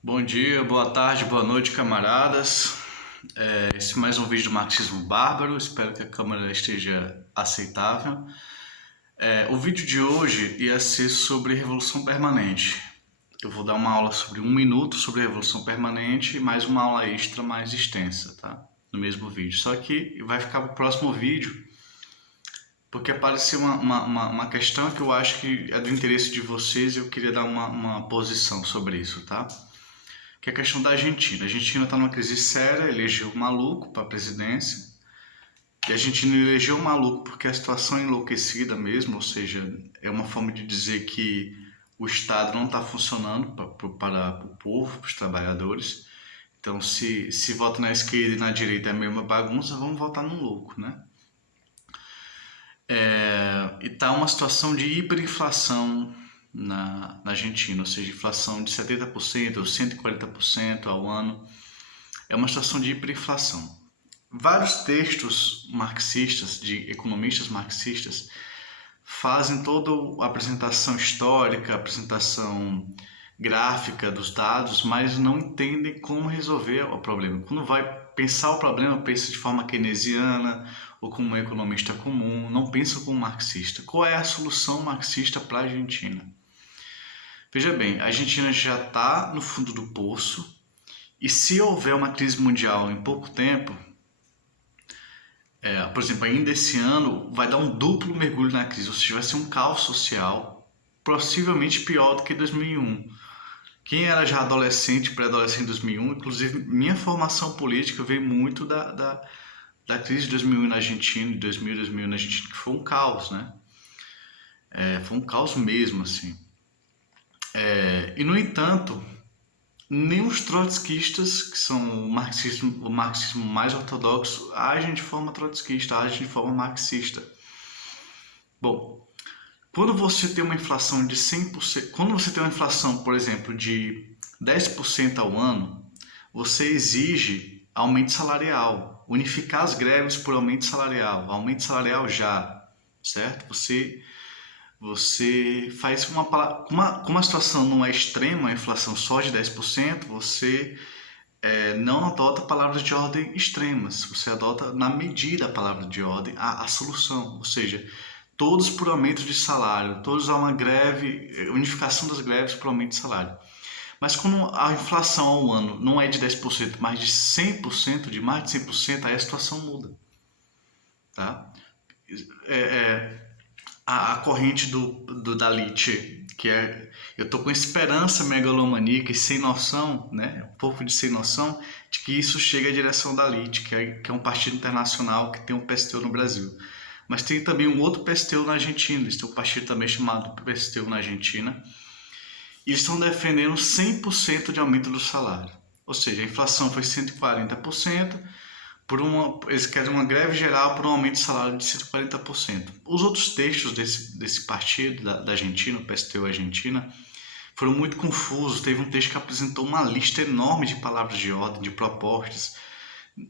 Bom dia, boa tarde, boa noite, camaradas. Esse é mais um vídeo do Marxismo Bárbaro. Espero que a câmera esteja aceitável. O vídeo de hoje ia ser sobre Revolução Permanente. Eu vou dar uma aula sobre 1 minuto sobre Revolução Permanente e mais uma aula extra mais extensa, tá? No mesmo vídeo. Só que vai ficar para o próximo vídeo, porque apareceu uma questão que eu acho que é do interesse de vocês e eu queria dar uma posição sobre isso, tá? Que é a questão da Argentina. A Argentina está numa crise séria, elegeu um maluco para a presidência. E a Argentina elegeu um maluco porque a situação é enlouquecida mesmo, ou seja, é uma forma de dizer que o Estado não está funcionando para o povo, para os trabalhadores. Então, se vota na esquerda e na direita é a mesma bagunça, vamos votar num louco, né? E está uma situação de hiperinflação na Argentina, ou seja, inflação de 70% ou 140% ao ano. É uma situação de hiperinflação. Vários textos marxistas, de economistas marxistas, fazem toda a apresentação histórica, a apresentação gráfica dos dados, mas não entendem como resolver o problema. Quando vai pensar o problema, pensa de forma keynesiana ou como um economista comum, não pensa como marxista. Qual é a solução marxista para a Argentina? Veja bem, a Argentina já está no fundo do poço e se houver uma crise mundial em pouco tempo, por exemplo, ainda esse ano vai dar um duplo mergulho na crise, ou seja, vai ser um caos social, possivelmente pior do que 2001. Quem era já adolescente, pré-adolescente em 2001, inclusive minha formação política veio muito da crise de 2001 na Argentina, de 2000 na Argentina, que foi um caos, né? Foi um caos mesmo, assim. E, no entanto, nem os trotskistas, que são o marxismo mais ortodoxo, agem de forma trotskista, agem de forma marxista. Bom, quando você tem uma inflação de 100%, quando você tem uma inflação, por exemplo, de 10% ao ano, você exige aumento salarial, unificar as greves por aumento salarial já, certo? Você faz como a situação não é extrema, a inflação só de 10%, você não adota palavras de ordem extremas, você adota na medida a palavra de ordem, a solução, ou seja, todos por aumento de salário, todos há uma greve, unificação das greves por aumento de salário. Mas quando a inflação ao ano não é de 10%, mas de 100%, de mais de 100%, aí a situação muda. Tá? É, é, a corrente da Nietzsche, que é eu tô com esperança megalomaníaca e sem noção, né, um pouco de sem noção, de que isso chega à direção da Nietzsche, que é um partido internacional que tem um PSTU no Brasil. Mas tem também um outro PSTU na Argentina, eles têm um partido também chamado PSTU na Argentina, e eles estão defendendo 100% de aumento do salário. Ou seja, a inflação foi 140%, eles querem uma greve geral por um aumento de salário de 140%. Os outros textos desse partido da Argentina, o PSTU Argentina, foram muito confusos. Teve um texto que apresentou uma lista enorme de palavras de ordem, de propostas.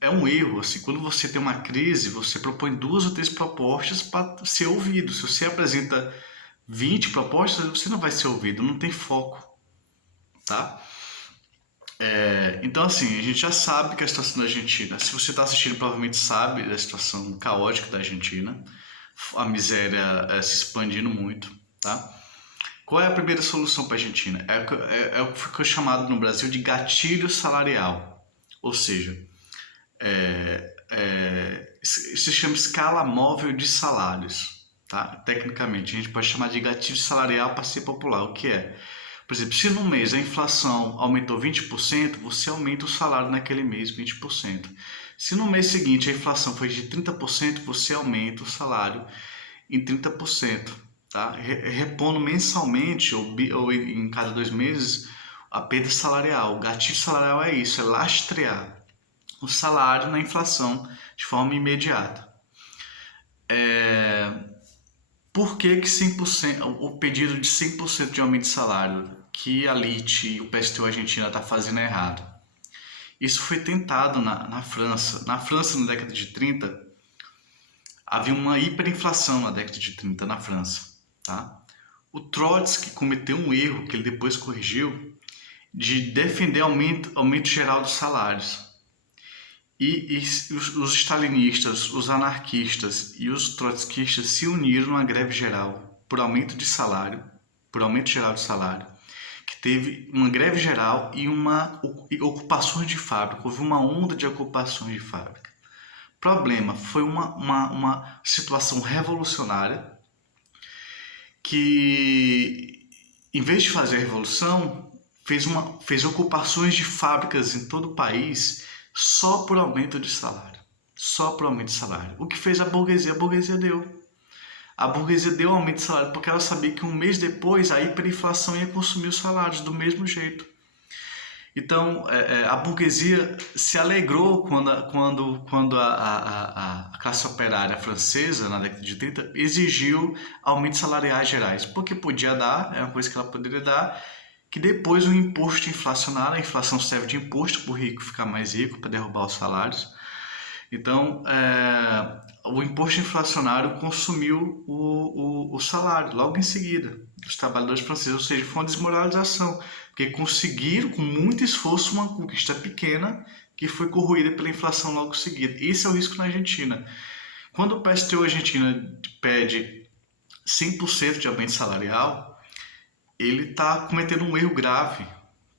É um erro, assim, quando você tem uma crise, você propõe 2 ou 3 propostas para ser ouvido. Se você apresenta 20 propostas, você não vai ser ouvido, não tem foco, tá? Então, assim, a gente já sabe que a situação da Argentina, se você está assistindo, provavelmente sabe da situação caótica da Argentina, a miséria se expandindo muito, tá? Qual é a primeira solução para a Argentina? É o que ficou chamado no Brasil de gatilho salarial, ou seja, isso se chama escala móvel de salários, tá? Tecnicamente, a gente pode chamar de gatilho salarial para ser popular. O que é? Por exemplo, se no mês a inflação aumentou 20%, você aumenta o salário naquele mês 20%. Se no mês seguinte a inflação foi de 30%, você aumenta o salário em 30%. Tá? Repondo mensalmente ou em cada 2 meses a perda salarial. O gatilho salarial é isso, é lastrear o salário na inflação de forma imediata. Por que 100%, o pedido de 100% de aumento de salário que a LIT e o PSTU Argentina está fazendo é errado? Isso foi tentado na França. Na França, na década de 30, havia uma hiperinflação na década de 30 na França. Tá? O Trotsky cometeu um erro que ele depois corrigiu. de defender aumento geral dos salários. E os stalinistas, os anarquistas e os trotskistas se uniram numa greve geral por aumento de salário, por aumento geral de salário, que teve uma greve geral e ocupações de fábrica. Houve uma onda de ocupações de fábrica. Problema, foi uma situação revolucionária que, em vez de fazer a revolução, fez ocupações de fábricas em todo o país só por aumento de salário. Só por aumento de salário. O que fez a burguesia? A burguesia deu. A burguesia deu aumento de salário porque ela sabia que um mês depois a hiperinflação ia consumir os salários do mesmo jeito. Então, a burguesia se alegrou quando a classe operária francesa, na década de 30, exigiu aumentos salariais gerais, porque podia dar, é uma coisa que ela poderia dar, que depois o imposto inflacionário, a inflação serve de imposto para o rico ficar mais rico, para derrubar os salários. Então, o imposto inflacionário consumiu o salário logo em seguida dos trabalhadores franceses, ou seja, foi uma desmoralização, porque conseguiram com muito esforço uma conquista pequena que foi corroída pela inflação logo em seguida. Esse é o risco na Argentina. Quando o PSTU Argentina pede 100% de aumento salarial, ele está cometendo um erro grave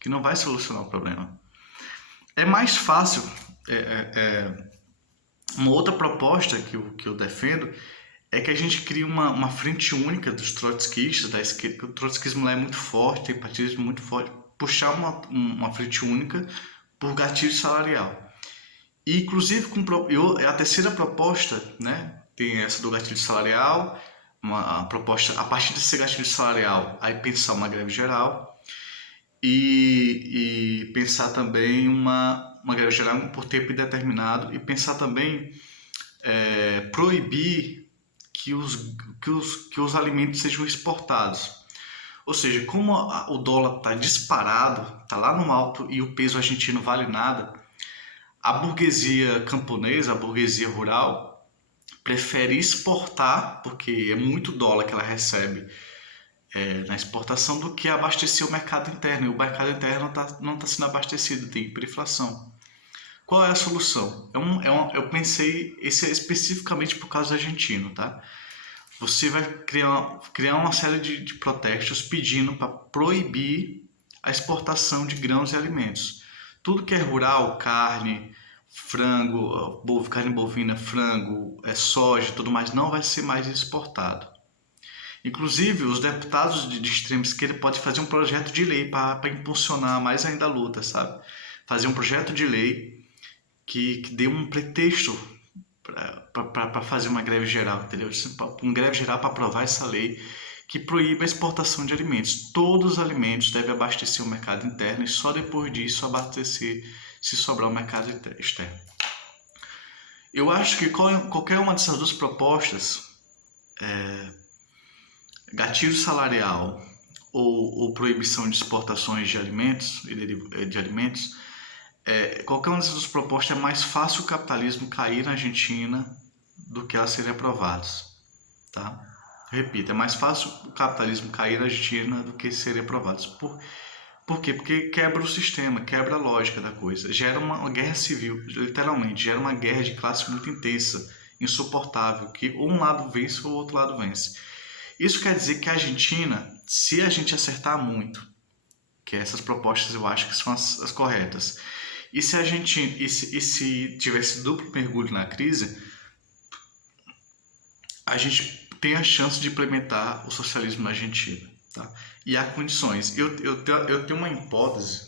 que não vai solucionar o problema. É mais fácil... Uma outra proposta que eu defendo é que a gente crie uma frente única dos trotskistas, da esquerda, porque o trotskismo lá é muito forte, tem partidos muito forte, puxar uma frente única por gatilho salarial. E, inclusive, a terceira proposta, né, tem essa do gatilho salarial, uma proposta, a partir desse gatilho salarial, aí pensar uma greve geral e pensar também uma greve geral por tempo indeterminado e pensar também proibir que os alimentos sejam exportados. Ou seja, como o dólar está disparado, está lá no alto e o peso argentino vale nada, a burguesia camponesa, a burguesia rural, prefere exportar, porque é muito dólar que ela recebe na exportação, do que abastecer o mercado interno. E o mercado interno não está sendo abastecido, tem hiperinflação. Qual é a solução? Eu pensei, esse é especificamente por causa do argentino, tá? Você vai criar uma série de protestos pedindo para proibir a exportação de grãos e alimentos. Tudo que é rural, carne, frango, carne bovina, frango, soja e tudo mais, não vai ser mais exportado. Inclusive, os deputados de extrema esquerda podem fazer um projeto de lei para impulsionar mais ainda a luta, sabe? Fazer um projeto de lei que dê um pretexto para fazer uma greve geral, entendeu? Uma greve geral para aprovar essa lei que proíbe a exportação de alimentos. Todos os alimentos devem abastecer o mercado interno e só depois disso abastecer se sobrar o mercado externo. Eu acho que qualquer uma dessas duas propostas, gatilho salarial ou proibição de exportações de alimentos, qualquer uma dessas duas propostas é mais fácil o capitalismo cair na Argentina do que elas serem aprovadas, tá? Repito, é mais fácil o capitalismo cair na Argentina do que serem aprovados. Por quê? Porque quebra o sistema, quebra a lógica da coisa, gera uma guerra civil, literalmente, gera uma guerra de classe muito intensa, insuportável, que ou um lado vence ou o outro lado vence. Isso quer dizer que a Argentina, se a gente acertar muito, que essas propostas eu acho que são as corretas, e se tivesse duplo mergulho na crise, a gente tem a chance de implementar o socialismo na Argentina, tá? E há condições. Eu tenho uma hipótese,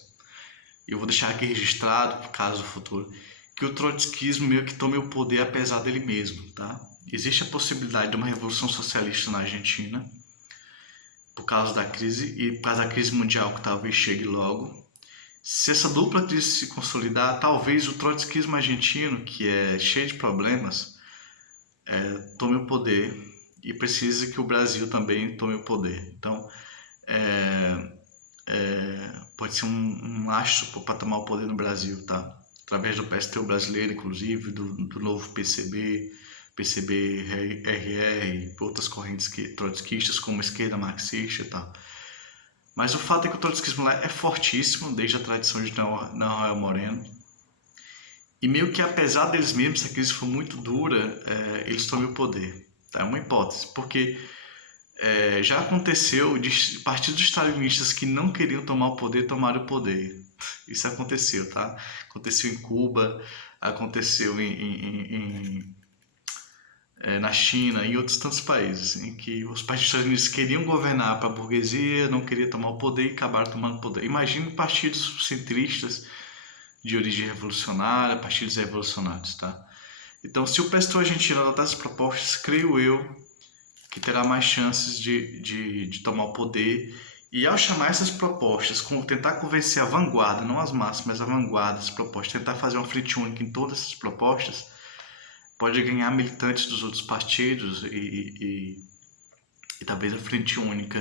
eu vou deixar aqui registrado, caso futuro, que o trotskismo meio que tome o poder apesar dele mesmo, tá? Existe a possibilidade de uma revolução socialista na Argentina, por causa da crise, e por causa da crise mundial que talvez chegue logo. Se essa dupla crise se consolidar, talvez o trotskismo argentino, que é cheio de problemas, tome o poder, e precisa que o Brasil também tome o poder. Então, pode ser um astro para tomar o poder no Brasil, tá? Através do PSTU brasileiro, inclusive, do novo PCB, RR, outras correntes trotskistas, como a esquerda marxista e tal. Mas o fato é que o trotskismo lá é fortíssimo, desde a tradição de Noel Moreno. E meio que apesar deles mesmos, se a crise for muito dura, eles tomem o poder. Tá? É uma hipótese, porque já aconteceu de partidos stalinistas que não queriam tomar o poder, tomaram o poder. Isso aconteceu, tá? Aconteceu em Cuba, aconteceu na China e em outros tantos países, em que os partidos stalinistas queriam governar para a burguesia, não queriam tomar o poder e acabaram tomando o poder. Imagine partidos centristas de origem revolucionária, partidos revolucionários, tá? Então, se o PSTU argentino adotar essas propostas, creio eu que terá mais chances de tomar o poder. E ao chamar essas propostas, tentar convencer a vanguarda, não as massas, mas a vanguarda das propostas, tentar fazer uma frente única em todas essas propostas, pode ganhar militantes dos outros partidos e talvez a frente única.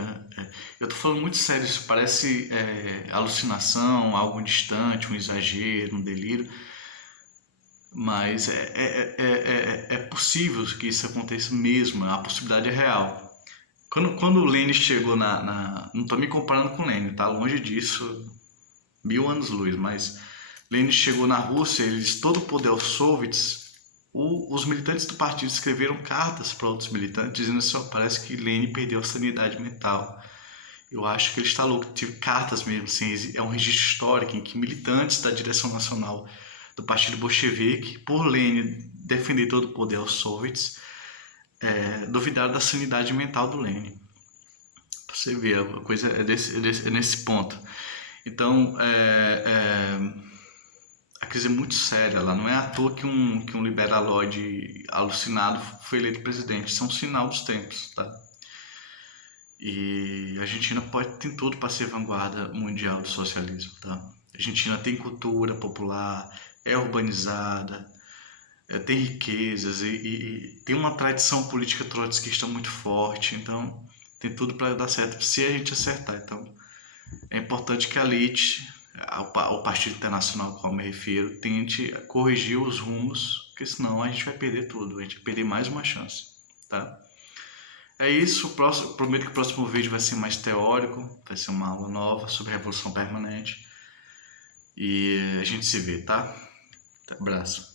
Eu estou falando muito sério, isso parece alucinação, algo distante, um exagero, um delírio, mas é possível que isso aconteça mesmo, a possibilidade é real. Quando o Lenin chegou não estou me comparando com o Lenin, tá? Longe disso, 1000 anos-luz, mas Lenin chegou na Rússia, eles todo o poder aos soviets, os militantes do partido escreveram cartas para outros militantes dizendo assim, parece que Lenin perdeu a sanidade mental. Eu acho que ele está louco. Tive cartas mesmo, assim, é um registro histórico em que militantes da direção nacional do partido bolchevique, por Lenin defender todo o poder aos soviets, duvidaram da sanidade mental do Lenin. Você vê, a coisa é nesse ponto. Então, a crise é muito séria lá. Não é à toa que um liberalóide alucinado foi eleito presidente. Isso é um sinal dos tempos, tá? E a Argentina tem tudo para ser vanguarda mundial do socialismo, tá? A Argentina tem cultura popular, é urbanizada, tem riquezas e tem uma tradição política trotskista muito forte, então tem tudo para dar certo se a gente acertar. Então é importante que a elite, o Partido Internacional ao qual me refiro, tente corrigir os rumos, porque senão a gente vai perder tudo, a gente vai perder mais uma chance, tá? É isso, prometo que o próximo vídeo vai ser mais teórico, vai ser uma aula nova sobre Revolução Permanente e a gente se vê, tá? Abraço.